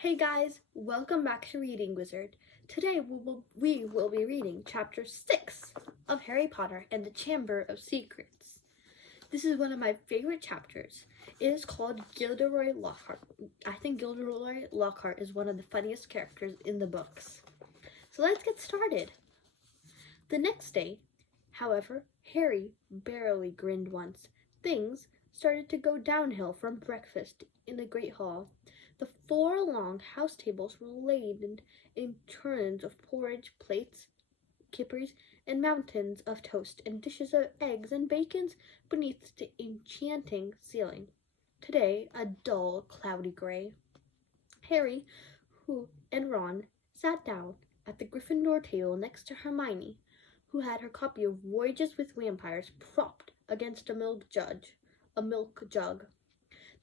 Hey guys, welcome back to Reading Wizard. Today we will be reading Chapter 6 of Harry Potter and the Chamber of Secrets. This is one of my favorite chapters. It is called Gilderoy Lockhart. I think Gilderoy Lockhart is one of the funniest characters in the books. So let's get started. The next day, however, Harry barely grinned once. Things started to go downhill from breakfast in the Great Hall. The 4 long house tables were laden in turns of porridge, plates, kippers, and mountains of toast, and dishes of eggs and bacons beneath the enchanting ceiling. Today, a dull, cloudy gray. Harry, and Ron sat down at the Gryffindor table next to Hermione, who had her copy of Voyages with Vampires propped against a milk jug.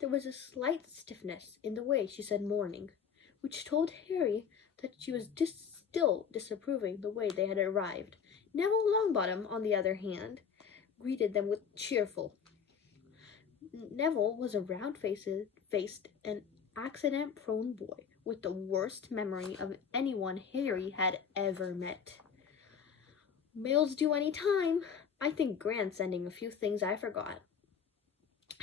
There was a slight stiffness in the way she said morning, which told Harry that she was still disapproving the way they had arrived. Neville Longbottom, on the other hand, greeted them with cheerful. Neville was a round-faced and accident-prone boy with the worst memory of anyone Harry had ever met. Mail's due any time. I think Grant's sending a few things I forgot.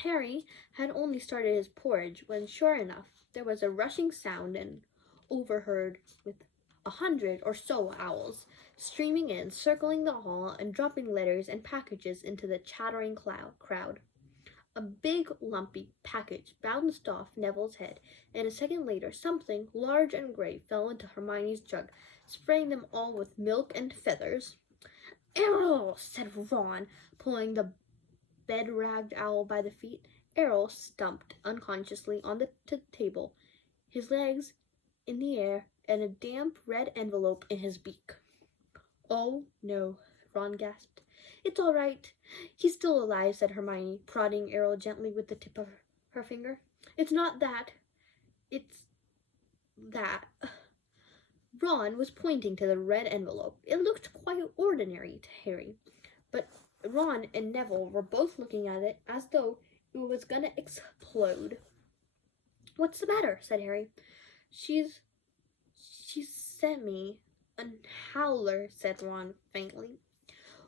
Harry had only started his porridge when, sure enough, there was a rushing sound and overheard with 100 or so owls streaming in, circling the hall, and dropping letters and packages into the chattering crowd. A big, lumpy package bounced off Neville's head, and a second later something large and gray fell into Hermione's jug, spraying them all with milk and feathers. "Errol!" said Ron, pulling the bed-ragged owl by the feet. Errol stumped unconsciously on the table, his legs in the air and a damp red envelope in his beak. "Oh, no," Ron gasped. "It's all right. He's still alive," said Hermione, prodding Errol gently with the tip of her finger. "It's not that. It's that." Ron was pointing to the red envelope. It looked quite ordinary to Harry, but Ron and Neville were both looking at it as though it was gonna explode. "What's the matter?" said Harry. She sent me a howler," said Ron faintly.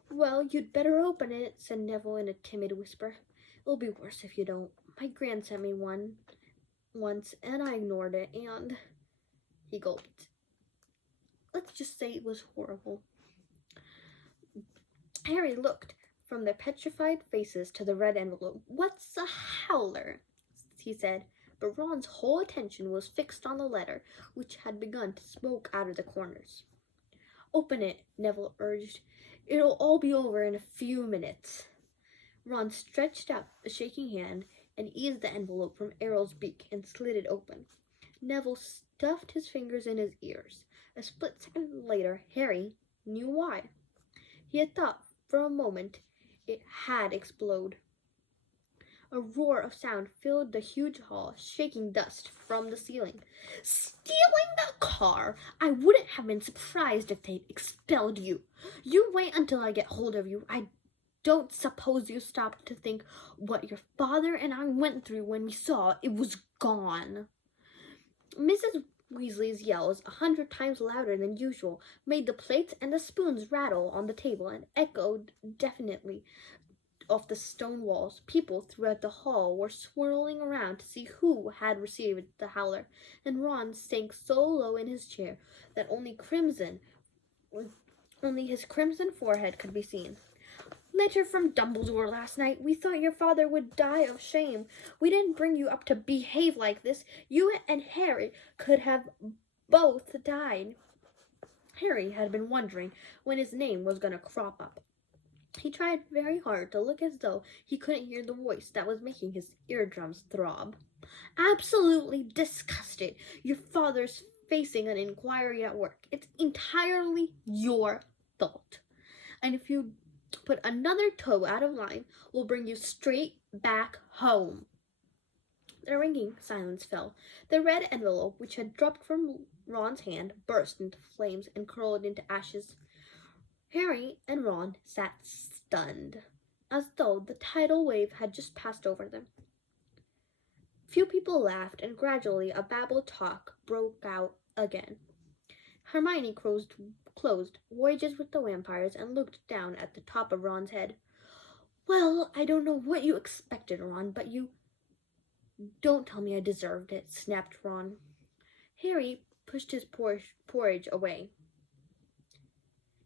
"Well, you'd better open it," said Neville in a timid whisper. "It'll be worse if you don't. My Gran sent me one once, and I ignored it, and..." He gulped. "Let's just say it was horrible." Harry looked from their petrified faces to the red envelope. "What's a howler?" he said, but Ron's whole attention was fixed on the letter, which had begun to smoke out of the corners. "Open it," Neville urged. "It'll all be over in a few minutes." Ron stretched out a shaking hand and eased the envelope from Errol's beak and slid it open. Neville stuffed his fingers in his ears. A split second later, Harry knew why. He had thought for a moment it had exploded. A roar of sound filled the huge hall, shaking dust from the ceiling. "Stealing the car! I wouldn't have been surprised if they'd expelled you. You wait until I get hold of you. I don't suppose you stopped to think what your father and I went through when we saw it was gone." Mrs. Weasley's yells, 100 times louder than usual, made the plates and the spoons rattle on the table and echoed deafeningly off the stone walls. People throughout the hall were swirling around to see who had received the howler, and Ron sank so low in his chair that only his crimson forehead could be seen. "Letter from Dumbledore last night. We thought your father would die of shame. We didn't bring you up to behave like this. You and Harry could have both died." Harry had been wondering when his name was going to crop up. He tried very hard to look as though he couldn't hear the voice that was making his eardrums throb. "Absolutely disgusted. Your father's facing an inquiry at work. It's entirely your fault. And if you put another toe out of line, we'll bring you straight back home." The ringing silence fell. The red envelope, which had dropped from Ron's hand, burst into flames and curled into ashes. Harry and Ron sat stunned, as though the tidal wave had just passed over them. Few people laughed, and gradually a babble talk broke out again. Hermione closed Voyages with the Vampires and looked down at the top of Ron's head. Well, I don't know what you expected, Ron, but you... Don't tell me I deserved it, snapped Ron. Harry pushed his porridge away.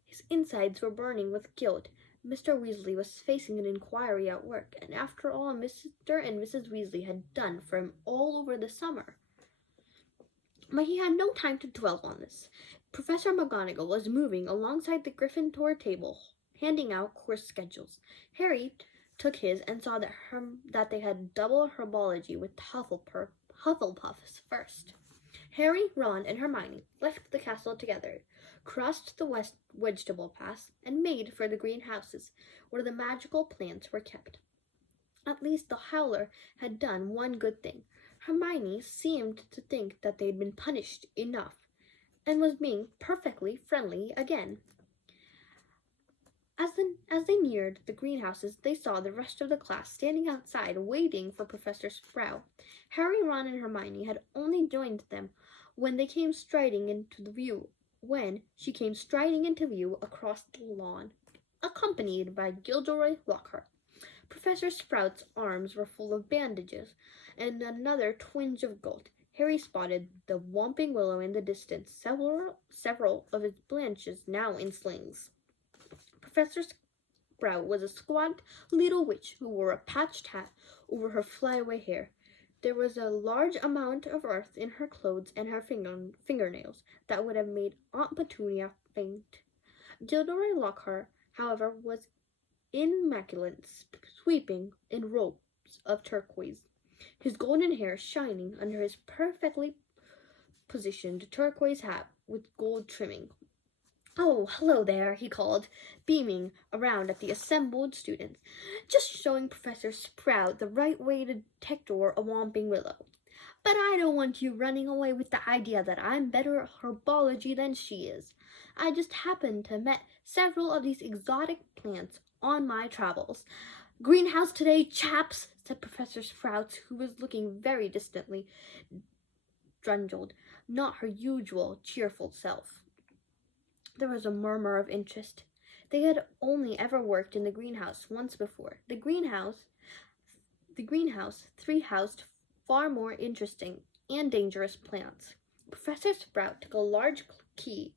His insides were burning with guilt. Mr. Weasley was facing an inquiry at work, and after all Mr. and Mrs. Weasley had done for him all over the summer. But he had no time to dwell on this. Professor McGonagall was moving alongside the Gryffindor table, handing out course schedules. Harry took his and saw that they had double herbology with Hufflepuffs first. Harry, Ron, and Hermione left the castle together, crossed the vegetable paths, and made for the greenhouses, where the magical plants were kept. At least the Howler had done one good thing. Hermione seemed to think that they'd been punished enough, and was being perfectly friendly again. As they neared the greenhouses, they saw the rest of the class standing outside waiting for Professor Sprout. Harry, Ron, and Hermione had only joined them when she came striding into view across the lawn, accompanied by Gilderoy Lockhart. Professor Sprout's arms were full of bandages, and another twinge of gold. Harry spotted the Whomping Willow in the distance, several of its branches now in slings. Professor Sprout was a squat little witch who wore a patched hat over her flyaway hair. There was a large amount of earth in her clothes and her fingernails that would have made Aunt Petunia faint. Gilderoy Lockhart, however, was immaculate, sweeping in robes of turquoise, his golden hair shining under his perfectly positioned turquoise hat with gold trimming. "Oh, hello there," he called, beaming around at the assembled students. "Just showing Professor Sprout the right way to detect a Whomping Willow. But I don't want you running away with the idea that I'm better at herbology than she is. I just happened to met several of these exotic plants on my travels. Greenhouse today, chaps," said Professor Sprout, who was looking very distantly drungled, not her usual cheerful self. There was a murmur of interest. They had only ever worked in the greenhouse once before. The greenhouse 3 housed far more interesting and dangerous plants. Professor Sprout took a large key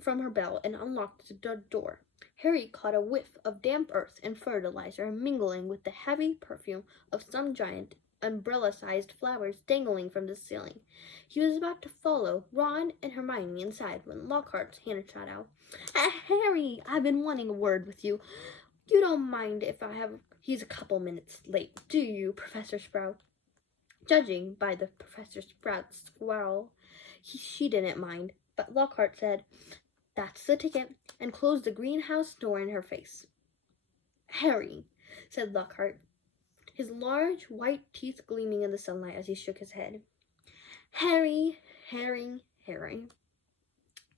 from her belt and unlocked the door. Harry caught a whiff of damp earth and fertilizer mingling with the heavy perfume of some giant umbrella-sized flowers dangling from the ceiling. He was about to follow Ron and Hermione inside when Lockhart's hand shot out. "Harry, I've been wanting a word with you. You don't mind if he's a couple minutes late, do you, Professor Sprout?" Judging by the Professor Sprout's squall, she didn't mind, but Lockhart said, "That's the ticket," and closed the greenhouse door in her face. "Harry," said Lockhart, his large white teeth gleaming in the sunlight as he shook his head. Harry.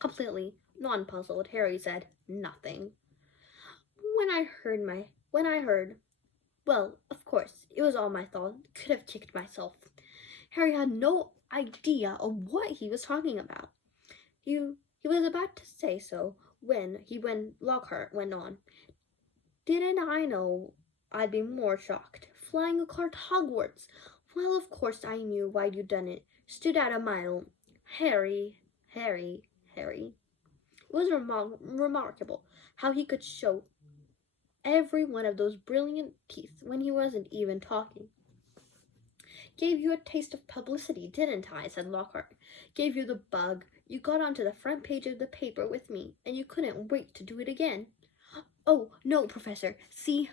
Completely non-puzzled, Harry said nothing. When I heard, well, of course, it was all my fault. Could have kicked myself. Harry had no idea of what he was talking about. He was about to say so when Lockhart went on. "Didn't I know I'd be more shocked? Flying a car to Hogwarts! Well, of course I knew why you'd done it. Stood out a mile. Harry. It was remarkable how he could show every one of those brilliant teeth when he wasn't even talking." "Gave you a taste of publicity, didn't I?" said Lockhart. "Gave you the bug. You got onto the front page of the paper with me, and you couldn't wait to do it again." "Oh, no, Professor. See,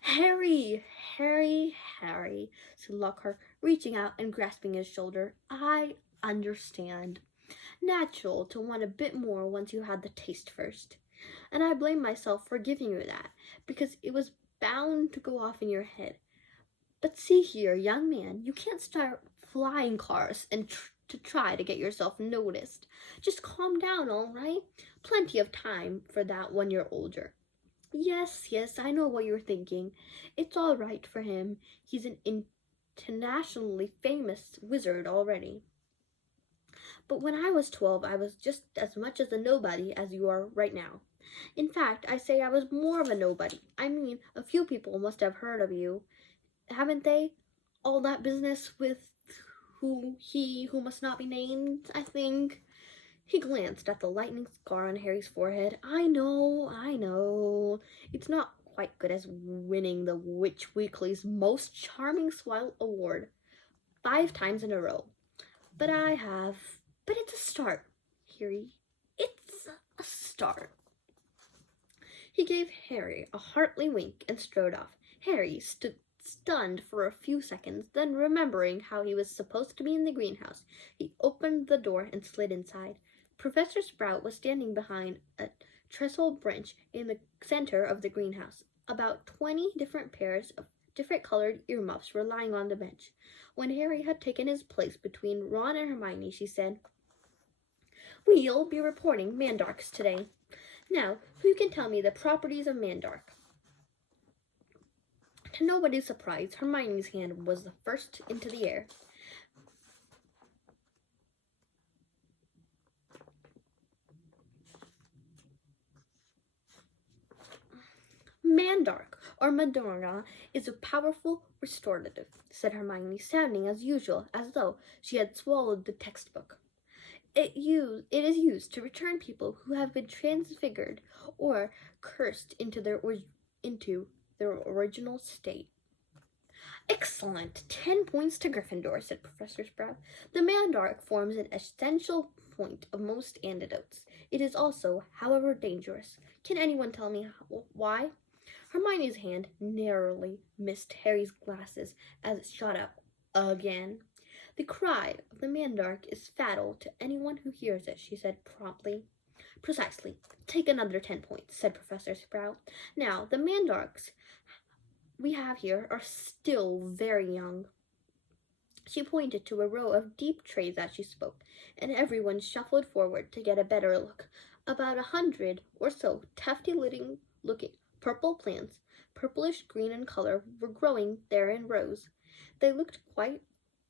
Harry, said Lockhart, reaching out and grasping his shoulder. "I understand. Natural to want a bit more once you had the taste first. And I blame myself for giving you that, because it was bound to go off in your head. But see here, young man, you can't start flying cars and to try to get yourself noticed. Just calm down, all right? Plenty of time for that when you're older. Yes, I know what you're thinking. It's all right for him. He's an internationally famous wizard already. But when I was 12, I was just as much as a nobody as you are right now. In fact, I say I was more of a nobody. I mean, a few people must have heard of you, haven't they? All that business with who must not be named, I think. He glanced at the lightning scar on Harry's forehead. I know. It's not quite good as winning the Witch Weekly's Most Charming Swell Award 5 times in a row. But it's a start, Harry. It's a start. He gave Harry a hearty wink and strode off. Harry stood stunned for a few seconds, then remembering how he was supposed to be in the greenhouse, he opened the door and slid inside. Professor Sprout was standing behind a trestle branch in the center of the greenhouse. About 20 different pairs of different colored earmuffs were lying on the bench. When Harry had taken his place between Ron and Hermione, she said, "We'll be reporting Mandarks today. Now, who can tell me the properties of Mandark?" To nobody's surprise, Hermione's hand was the first into the air. Mandark, or Madonna, is a powerful restorative, said Hermione, sounding as usual, as though she had swallowed the textbook. It is used to return people who have been transfigured or cursed into their original state. Excellent! 10 points to Gryffindor, said Professor Sprout. The Mandark forms an essential point of most antidotes. It is also, however, dangerous. Can anyone tell me why? Hermione's hand narrowly missed Harry's glasses as it shot up again. The cry of the Mandark is fatal to anyone who hears it, she said promptly. Precisely. Take another 10 points, said Professor Sprout. Now, the Mandarks we have here are still very young. She pointed to a row of deep trays as she spoke, and everyone shuffled forward to get a better look. About 100 or so tufty-looking purple plants, purplish green in color, were growing there in rows. They looked quite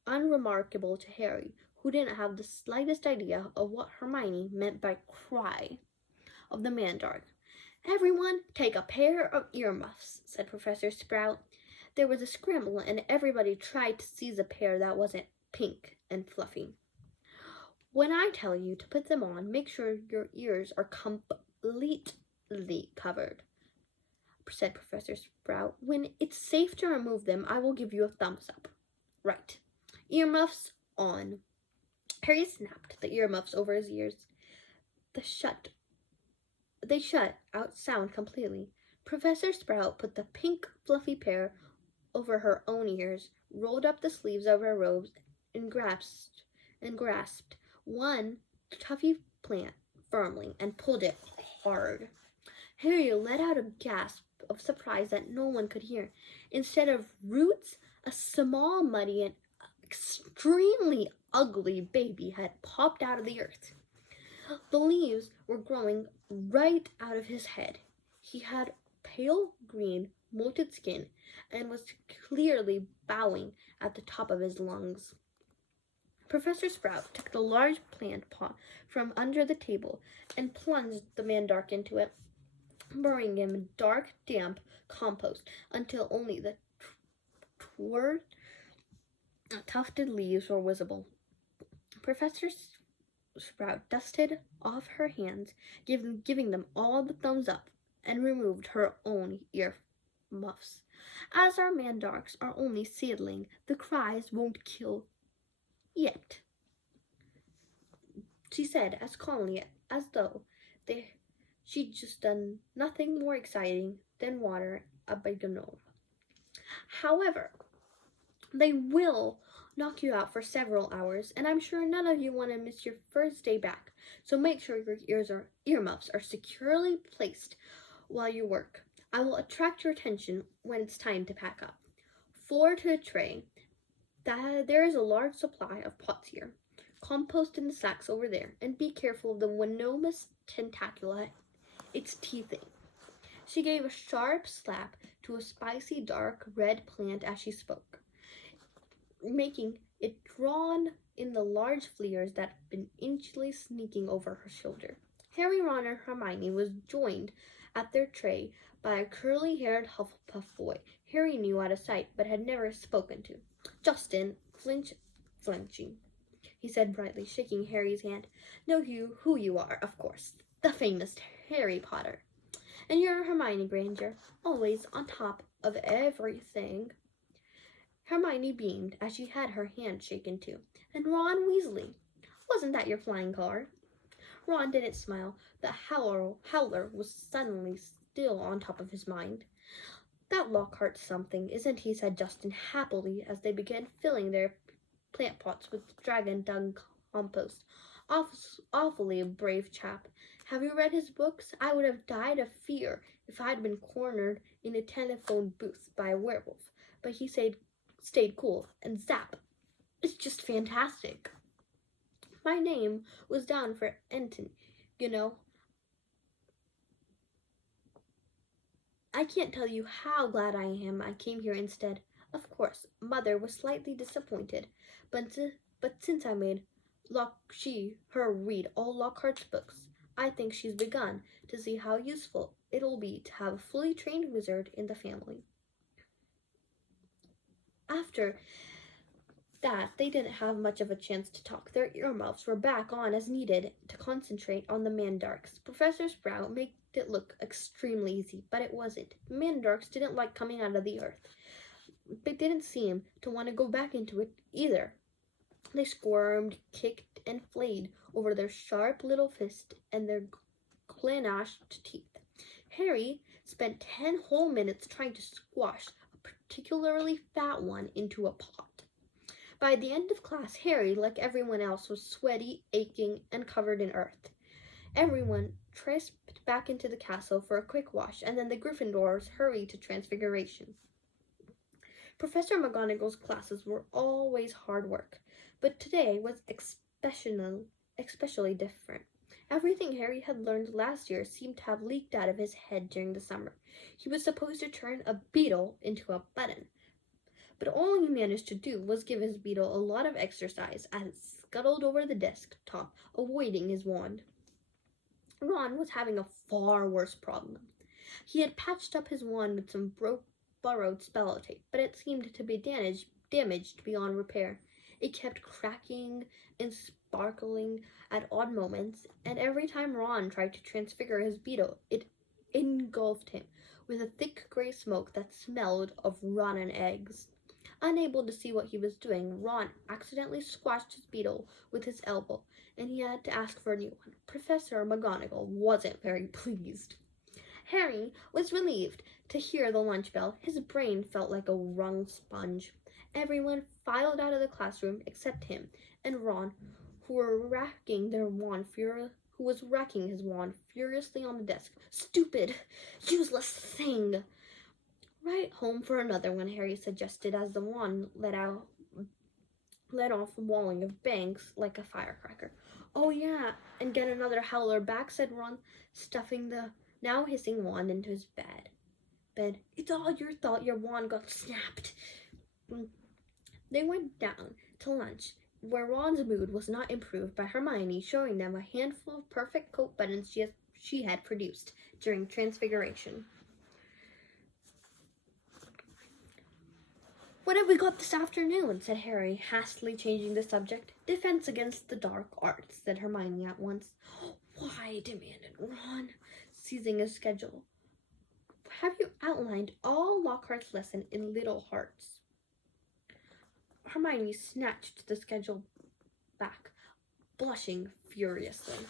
unremarkable to Harry, who didn't have the slightest idea of what Hermione meant by cry of the Mandark. Everyone take a pair of earmuffs, said Professor Sprout. There was a scramble, and everybody tried to seize a pair that wasn't pink and fluffy. When I tell you to put them on, make sure your ears are completely covered, said Professor Sprout. When it's safe to remove them, I will give you a thumbs up. Right. Earmuffs on. Harry snapped the earmuffs over his ears. They shut out sound completely. Professor Sprout put the pink, fluffy pair over her own ears, rolled up the sleeves of her robes, and grasped one tuffy plant firmly and pulled it hard. Harry let out a gasp of surprise that no one could hear. Instead of roots, a small, muddy, and extremely ugly baby had popped out of the earth. The leaves were growing right out of his head. He had pale green, molted skin and was clearly bowing at the top of his lungs. Professor Sprout took the large plant pot from under the table and plunged the Mandark into it, burying him in dark, damp compost until only the tufted leaves were visible. Professor Sprout dusted off her hands, giving them all the thumbs up, and removed her own ear muffs. As our Mandarks are only seedling, the cries won't kill yet, she said as calmly as though she'd just done nothing more exciting than water a biganova. However, they will knock you out for several hours, and I'm sure none of you want to miss your first day back, so make sure your earmuffs are securely placed while you work. I will attract your attention when it's time to pack up. 4 to a tray. There is a large supply of pots here. Compost in the sacks over there, and be careful of the Winomus tentacula. It's teething. She gave a sharp slap to a spicy dark red plant as she spoke. making it drawn in the large fleers that had been inchly sneaking over her shoulder. Harry, Ron, and Hermione was joined at their tray by a curly-haired Hufflepuff boy Harry knew out of sight but had never spoken to. Justin, flinching, he said brightly, shaking Harry's hand. Know you who you are, of course. The famous Harry Potter. And you're Hermione Granger, always on top of everything. Hermione beamed as she had her hand shaken too. And Ron Weasley. Wasn't that your flying car? Ron didn't smile. The howler was suddenly still on top of his mind. That Lockhart's something, isn't he? Said Justin happily as they began filling their plant pots with dragon dung compost. Awfully brave chap. Have you read his books? I would have died of fear if I'd been cornered in a telephone booth by a werewolf. But he stayed cool, and zap! It's just fantastic. My name was down for Enton, you know. I can't tell you how glad I am I came here instead. Of course, Mother was slightly disappointed, but since I made her read all Lockhart's books, I think she's begun to see how useful it'll be to have a fully trained wizard in the family. After that, they didn't have much of a chance to talk. Their earmuffs were back on as needed to concentrate on the Mandarks. Professor Sprout made it look extremely easy, but it wasn't. Mandarks didn't like coming out of the earth. They didn't seem to want to go back into it either. They squirmed, kicked, and flayed over their sharp little fists and their clenched teeth. Harry spent 10 whole minutes trying to squash a particularly fat one into a pot. By the end of class, Harry, like everyone else, was sweaty, aching, and covered in earth. Everyone tripped back into the castle for a quick wash, and then the Gryffindors hurried to Transfiguration. Professor McGonagall's classes were always hard work, but today was especially different. Everything Harry had learned last year seemed to have leaked out of his head during the summer. He was supposed to turn a beetle into a button, but all he managed to do was give his beetle a lot of exercise as it scuttled over the desktop, awaiting his wand. Ron was having a far worse problem. He had patched up his wand with some borrowed spell tape, but it seemed to be damaged beyond repair. It kept cracking and sparkling at odd moments, and every time Ron tried to transfigure his beetle, it engulfed him with a thick gray smoke that smelled of rotten eggs. Unable to see what he was doing, Ron accidentally squashed his beetle with his elbow, and he had to ask for a new one. Professor McGonagall wasn't very pleased. Harry was relieved to hear the lunch bell. His brain felt like a wrung sponge. Everyone filed out of the classroom except him and Ron, who was racking his wand furiously on the desk. Stupid, useless thing! Right home for another one, Harry suggested as the wand let off a walling of bangs like a firecracker. Oh yeah, and get another howler back, said Ron, stuffing the now hissing wand into his bed. It's all your fault your wand got snapped. They went down to lunch, where Ron's mood was not improved by Hermione showing them a handful of perfect coat buttons she had produced during Transfiguration. What have we got this afternoon? Said Harry, hastily changing the subject. Defense against the dark arts, said Hermione at once. Why? Demanded Ron, seizing his schedule. Have you outlined all Lockhart's lesson in Little Hearts? Hermione snatched the schedule back, blushing furiously.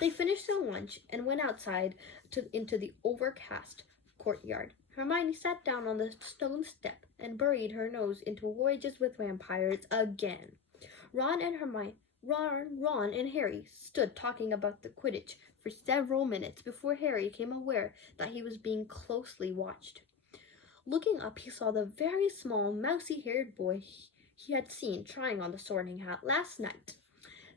They finished their lunch and went outside into the overcast courtyard. Hermione sat down on the stone step and buried her nose into Voyages with Vampires again. Ron and Harry stood talking about the Quidditch for several minutes before Harry became aware that he was being closely watched. Looking up, he saw the very small, mousy-haired boy he had seen trying on the Sorting Hat last night,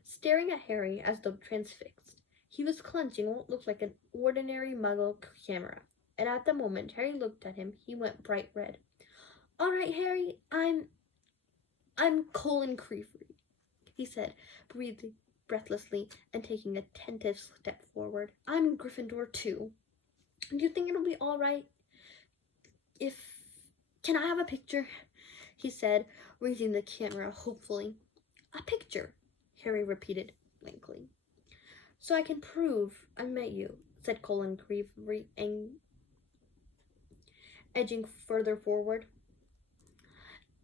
staring at Harry as though transfixed. He was clenching what looked like an ordinary Muggle camera, and at the moment Harry looked at him, he went bright red. All right, Harry, I'm I'm Colin Creevery, he said, breathing breathlessly and taking a tentative step forward. I'm Gryffindor too. Do you think it'll be all right if... Can I have a picture? He said, raising the camera hopefully. A picture, Harry repeated blankly. So I can prove I met you, said Colin Creevery, edging further forward.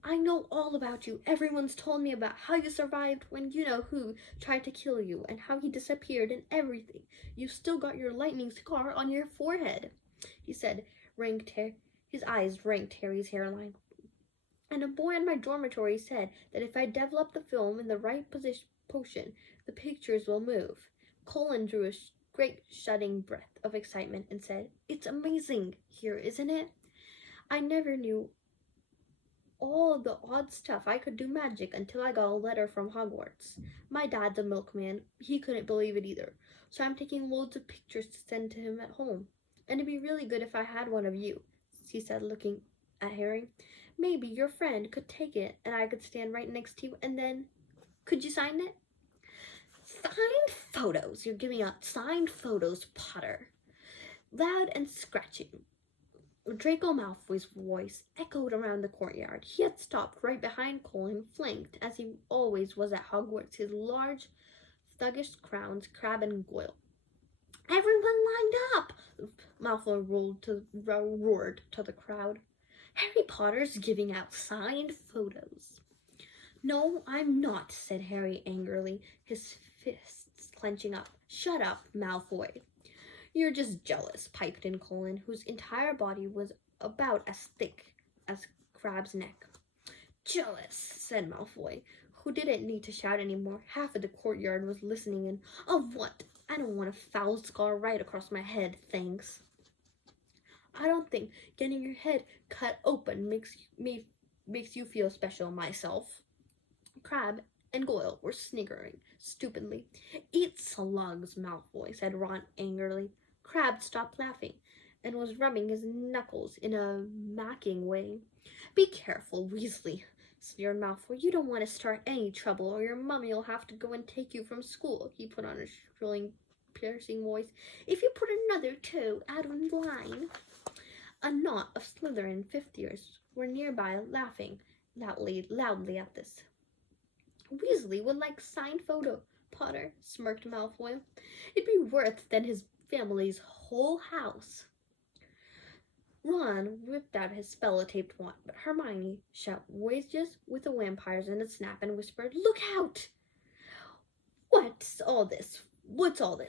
I know all about you. Everyone's told me about how you survived when you-know-who tried to kill you and how he disappeared and everything. You've still got your lightning scar on your forehead, he said, his eyes ranked Harry's hairline. And a boy in my dormitory said that if I develop the film in the right potion, the pictures will move. Colin drew a great shuddering breath of excitement and said, It's amazing here, isn't it? I never knew all the odd stuff. I could do magic until I got a letter from Hogwarts. My dad's a milkman. He couldn't believe it either. So I'm taking loads of pictures to send to him at home. And it'd be really good if I had one of you, he said, looking at Harry. Maybe your friend could take it and I could stand right next to you and then... Could you sign it? Signed photos. You're giving out signed photos, Potter. Loud and scratching. Draco Malfoy's voice echoed around the courtyard. He had stopped right behind Colin, flanked, as he always was at Hogwarts, his large, thuggish crowns, Crabbe and Goyle. Everyone lined up! Malfoy roared to the crowd. Harry Potter's giving out signed photos. No, I'm not, said Harry angrily, his fists clenching up. Shut up, Malfoy. You're just jealous, piped in Colin, whose entire body was about as thick as Crabbe's neck. Jealous, said Malfoy, who didn't need to shout anymore. Half of the courtyard was listening in. Of what? I don't want a foul scar right across my head, thanks. I don't think getting your head cut open makes you feel special myself. Crabbe and Goyle were sniggering stupidly. Eat slugs, Malfoy, said Ron angrily. Crabbe stopped laughing and was rubbing his knuckles in a mocking way. Be careful, Weasley, sneered Malfoy. You don't want to start any trouble or your mummy will have to go and take you from school, he put on a shrilling, piercing voice. If you put another toe out of line. A knot of Slytherin fifth-years were nearby, laughing loudly at this. Weasley would like signed photo, Potter, smirked Malfoy. It'd be worse than his family's whole house. Ron whipped out his spell-taped wand, but Hermione shot wages with the vampires in a snap and whispered, Look out! What's all this?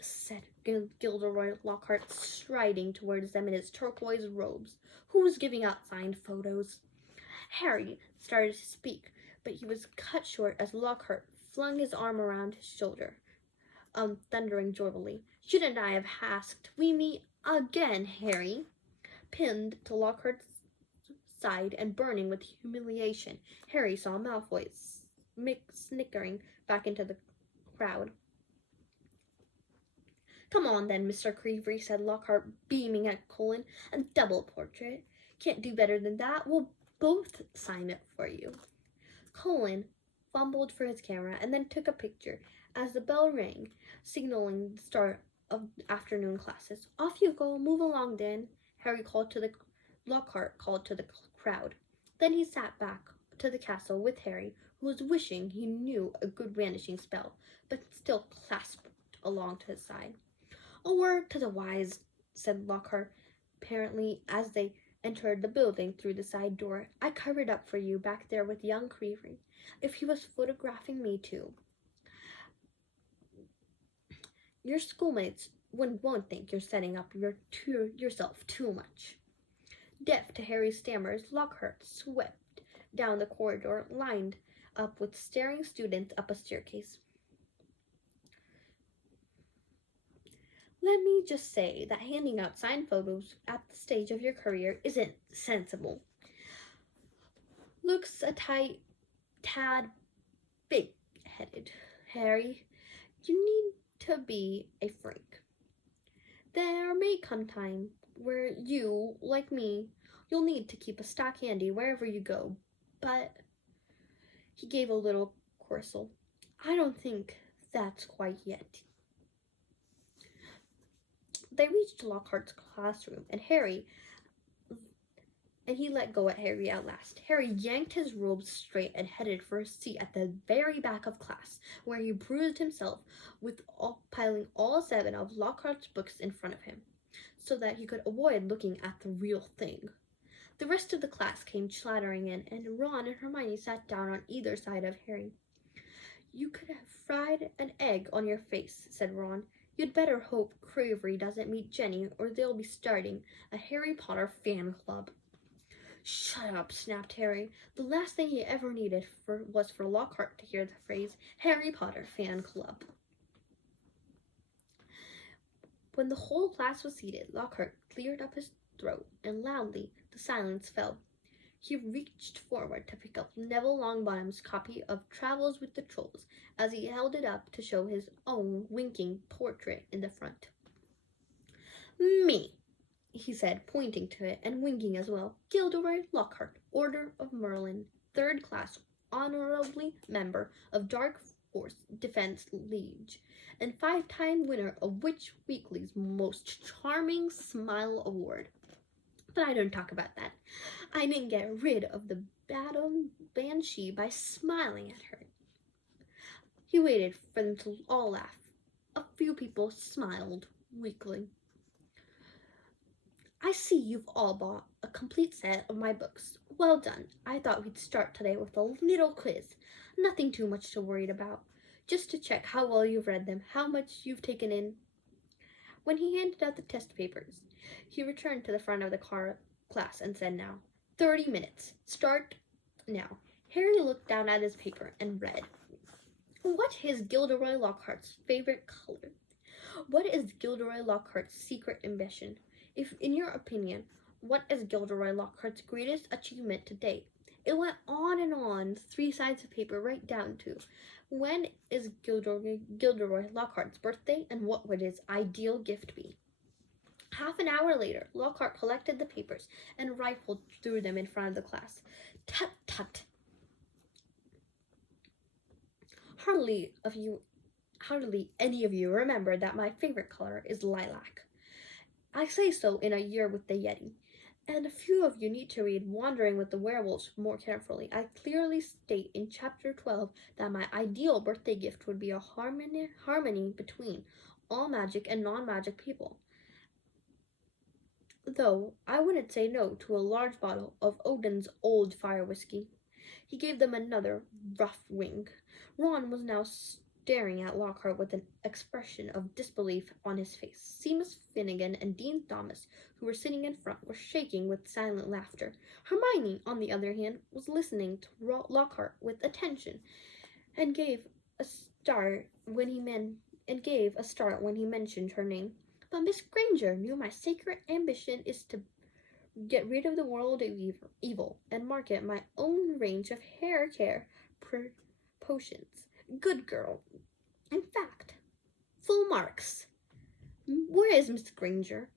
Said Gilderoy Lockhart, striding towards them in his turquoise robes. Who was giving out signed photos? Harry started to speak, but he was cut short as Lockhart flung his arm around his shoulder, thundering joyfully. Shouldn't I have asked? We meet again, Harry. Pinned to Lockhart's side and burning with humiliation, Harry saw Malfoy snickering back into the crowd. Come on then, Mr. Creevery, said Lockhart, beaming at Colin. A double portrait. Can't do better than that. We'll both sign it for you. Colin fumbled for his camera and then took a picture as the bell rang, signaling the start of afternoon classes. Off you go. Move along, then, Lockhart called to the crowd. Then he sat back to the castle with Harry, who was wishing he knew a good vanishing spell, but still clasped along to his side. A word to the wise, said Lockhart, apparently as they entered the building through the side door. I covered up for you back there with young Creevery, if he was photographing me too. Your schoolmates won't think you're setting up yourself too much. Deaf to Harry's stammers, Lockhart swept down the corridor, lined up with staring students up a staircase. Let me just say that handing out signed photos at the stage of your career isn't sensible. Looks a tad big-headed, Harry. You need to be a freak. There may come time where you, like me, you'll need to keep a stock handy wherever you go, but He gave a little whistle. I don't think that's quite yet. They reached Lockhart's classroom, and he let go at Harry at last. Harry yanked his robes straight and headed for a seat at the very back of class, where he bruised himself piling all 7 of Lockhart's books in front of him, so that he could avoid looking at the real thing. The rest of the class came clattering in, and Ron and Hermione sat down on either side of Harry. You could have fried an egg on your face, said Ron. You'd better hope Cravery doesn't meet Jenny, or they'll be starting a Harry Potter fan club. Shut up, snapped Harry. The last thing he ever needed was for Lockhart to hear the phrase Harry Potter fan club. When the whole class was seated, Lockhart cleared up his throat, and loudly the silence fell. He reached forward to pick up Neville Longbottom's copy of Travels with the Trolls as he held it up to show his own winking portrait in the front. Me, he said, pointing to it and winking as well. Gilderoy Lockhart, Order of Merlin, 3rd class, honorably member of Dark Force Defense League, and 5-time winner of Witch Weekly's Most Charming Smile Award. But I don't talk about that. I didn't get rid of the banshee by smiling at her. He waited for them to all laugh. A few people smiled weakly. I see you've all bought a complete set of my books. Well done. I thought we'd start today with a little quiz. Nothing too much to worry about. Just to check how well you've read them, how much you've taken in. When he handed out the test papers, he returned to the front of the class and said, now, 30 minutes. Start now. Harry looked down at his paper and read, what is Gilderoy Lockhart's favorite color? What is Gilderoy Lockhart's secret ambition? If, in your opinion, what is Gilderoy Lockhart's greatest achievement to date? It went on, 3 sides of paper right down to, when is Gilderoy Lockhart's birthday, and what would his ideal gift be? Half an hour later, Lockhart collected the papers and rifled through them in front of the class. Tut, tut. Hardly any of you remember that my favorite color is lilac. I say so in A Year with the Yeti. And a few of you need to read Wandering with the Werewolves more carefully. I clearly state in Chapter 12 that my ideal birthday gift would be a harmony between all magic and non-magic people. Though I wouldn't say no to a large bottle of Odin's Old Fire Whiskey. He gave them another rough wink. Ron was now staring at Lockhart with an expression of disbelief on his face. Seamus Finnegan and Dean Thomas, who were sitting in front, were shaking with silent laughter. Hermione, on the other hand, was listening to Lockhart with attention, and gave a start when he mentioned her name. But Miss Granger knew my sacred ambition is to get rid of the world of evil and market my own range of hair care potions. Good girl. In fact, full marks. Where is Miss Granger?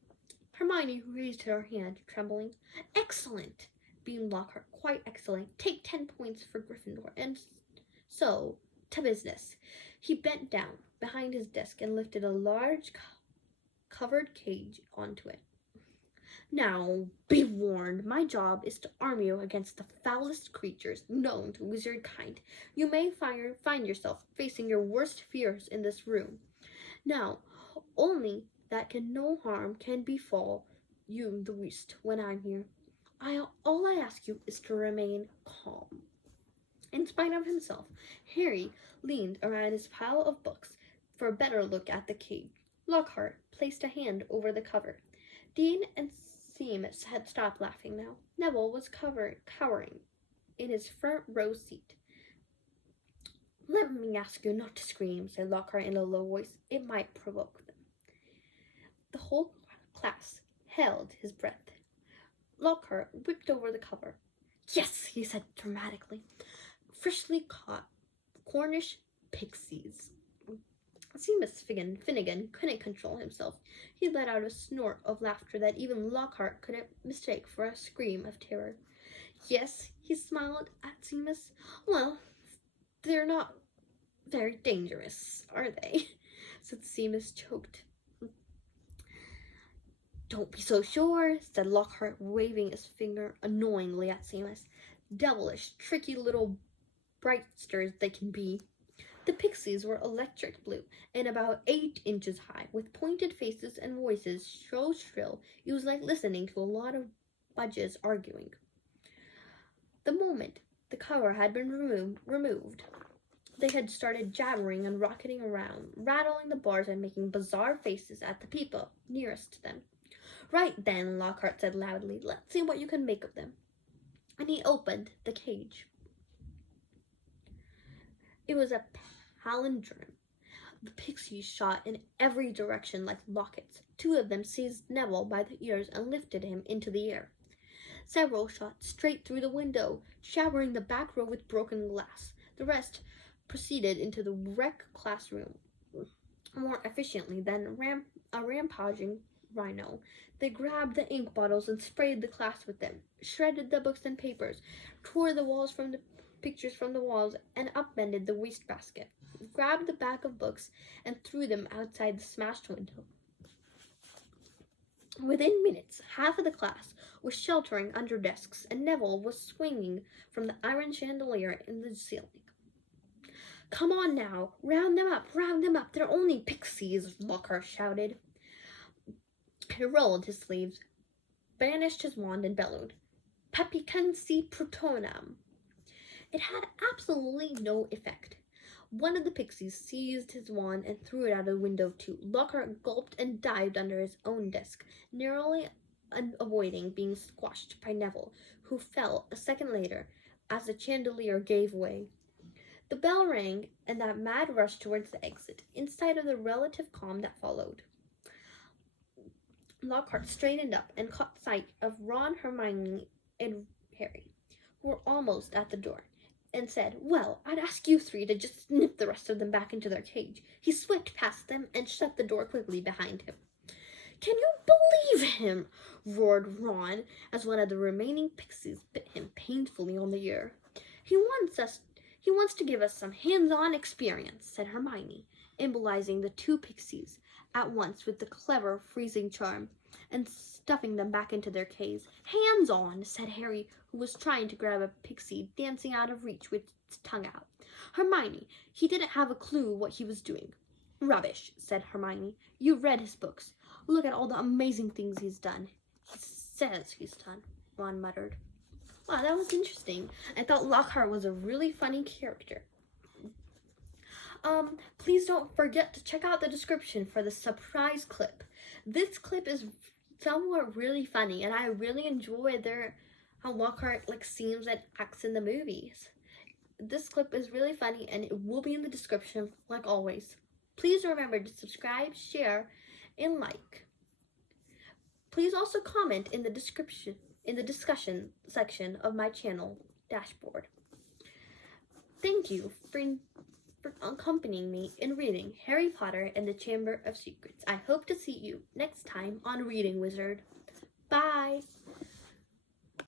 Hermione raised her hand, trembling. Excellent, beamed Lockhart. Quite excellent. Take 10 points for Gryffindor. And so, to business. He bent down behind his desk and lifted a large covered cage onto it. Now, be warned, my job is to arm you against the foulest creatures known to wizard kind. You may find yourself facing your worst fears in this room. Now, only that no harm can befall you the least when I'm here. All I ask you is to remain calm. In spite of himself, Harry leaned around his pile of books for a better look at the cage. Lockhart placed a hand over the cover. Dean and Seamus had stopped laughing now. Neville was cowering in his front row seat. Let me ask you not to scream, said Lockhart in a low voice. It might provoke them. The whole class held his breath. Lockhart whipped over the cover. Yes, he said dramatically. Freshly caught Cornish pixies. Seamus Finnegan couldn't control himself. He let out a snort of laughter that even Lockhart couldn't mistake for a scream of terror. Yes, he smiled at Seamus. Well, They're not very dangerous, are they? said Seamus, choked. Don't be so sure, said Lockhart, waving his finger annoyingly at Seamus. Devilish, tricky little brightsters they can be. The pixies were electric blue and about 8 inches high, with pointed faces and voices so shrill it was like listening to a lot of budges arguing. The moment the cover had been removed, they had started jabbering and rocketing around, rattling the bars and making bizarre faces at the people nearest to them. Right then, Lockhart said loudly, let's see what you can make of them. And he opened the cage. It was a palindrome. The pixies shot in every direction like rockets. 2 of them seized Neville by the ears and lifted him into the air. Several shot straight through the window, showering the back row with broken glass. The rest proceeded into the wreck classroom more efficiently than a rampaging rhino. They grabbed the ink bottles and sprayed the class with them, shredded the books and papers, tore the pictures from the walls, and upended the wastebasket, grabbed the back of books and threw them outside the smashed window. Within minutes, half of the class was sheltering under desks, and Neville was swinging from the iron chandelier in the ceiling. Come on now, round them up, they're only pixies, Lockhart shouted. He rolled his sleeves, banished his wand, and bellowed, Papicansi Plutonum. It had absolutely no effect. One of the pixies seized his wand and threw it out of the window too. Lockhart gulped and dived under his own desk, narrowly avoiding being squashed by Neville, who fell a second later as the chandelier gave way. The bell rang, and that mad rush towards the exit, in spite of the relative calm that followed. Lockhart straightened up and caught sight of Ron, Hermione, and Harry, who were almost at the door, and said, well, I'd ask you 3 to just snip the rest of them back into their cage. He swept past them and shut the door quickly behind him. Can you believe him? Roared Ron, as one of the remaining pixies bit him painfully on the ear. He wants to give us some hands-on experience, said Hermione, immobilizing the 2 pixies at once with the clever freezing charm and stuffing them back into their caves. Hands-on, said Harry, who was trying to grab a pixie dancing out of reach with its tongue out. Hermione, he didn't have a clue what he was doing. Rubbish, said Hermione. You read his books. Look at all the amazing things he's done. He says he's done, Ron muttered. Wow, that was interesting. I thought Lockhart was a really funny character. Please don't forget to check out the description for the surprise clip. This clip is somewhat really funny, and I really enjoy how Lockhart sings and acts in the movies. This clip is really funny, and it will be in the description like always. Please remember to subscribe, share, and like. Please also comment in the discussion section of my channel dashboard. Thank you for accompanying me in reading Harry Potter and the Chamber of Secrets. I hope to see you next time on Reading Wizard. Bye!